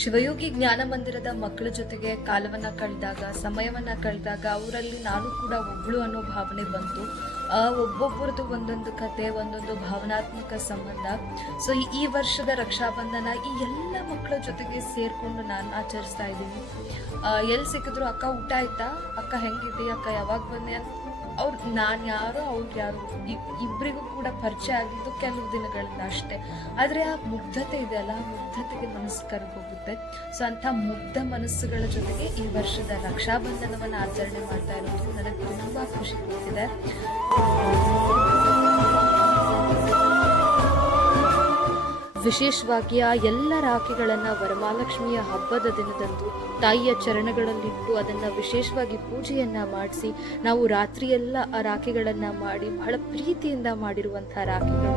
ಶಿವಯೋಗಿ ಜ್ಞಾನ ಮಂದಿರದ ಮಕ್ಕಳ ಜೊತೆಗೆ ಕಾಲವನ್ನ ಕಳೆದಾಗ, ಸಮಯವನ್ನ ಕಳೆದಾಗ ಅವರಲ್ಲಿ ನಾನು ಕೂಡ ಒಬ್ಳು ಅನ್ನೋ ಭಾವನೆ ಬಂತು. ಒಬ್ಬೊಬ್ಬರದು ಒಂದೊಂದು ಕತೆ, ಒಂದೊಂದು ಭಾವನಾತ್ಮಕ ಸಂಬಂಧ. ಸೊ ಈ ವರ್ಷದ ರಕ್ಷಾಬಂಧನ ಈ ಎಲ್ಲ ಮಕ್ಕಳ ಜೊತೆಗೆ ಸೇರ್ಕೊಂಡು ನಾನು ಆಚರಿಸ್ತಾ ಇದ್ದೀನಿ. ಎಲ್ಲಿ ಸಿಕ್ಕಿದ್ರು ಅಕ್ಕ ಊಟ ಆಯ್ತಾ, ಅಕ್ಕ ಹೆಂಗಿದ್ದಿ, ಅಕ್ಕ ಯಾವಾಗ ಬಂದೆ ಅಂತ ಅವ್ರು ನಾನು ಯಾರೋ ಅವ್ರು ಯಾರು ಇಬ್ಬರಿಗೂ ಕೂಡ ಪರಿಚಯ ಆಗಿದ್ದು ಕೆಲವು ದಿನಗಳಿಂದ ಅಷ್ಟೇ. ಆದರೆ ಆ ಮುಗ್ಧತೆ ಇದೆಯಲ್ಲ, ಆ ಮುಗ್ಧತೆಗೆ ಮನಸ್ಸು ಕರ್ಗೋಗುತ್ತೆ. ಸೊ ಅಂಥ ಮುಗ್ಧ ಮನಸ್ಸುಗಳ ಜೊತೆಗೆ ಈ ವರ್ಷದ ರಕ್ಷಾಬಂಧನವನ್ನು ಆಚರಣೆ ಮಾಡ್ತಾ ಇರೋದು ನನಗೆ ತುಂಬ ಖುಷಿ ಕೊಡ್ತಿದೆ. ವಿಶೇಷವಾಗಿ ಆ ಎಲ್ಲ ರಾಖಿಗಳನ್ನು ವರಮಹಾಲಕ್ಷ್ಮಿಯ ಹಬ್ಬದ ದಿನದಂದು ತಾಯಿಯ ಚರಣಗಳಲ್ಲಿಟ್ಟು ಅದನ್ನು ವಿಶೇಷವಾಗಿ ಪೂಜೆಯನ್ನು ಮಾಡಿಸಿ ನಾವು ರಾತ್ರಿಯೆಲ್ಲ ಆ ರಾಖಿಗಳನ್ನು ಮಾಡಿ ಬಹಳ ಪ್ರೀತಿಯಿಂದ ಮಾಡಿರುವಂಥ ರಾಖಿಗಳು.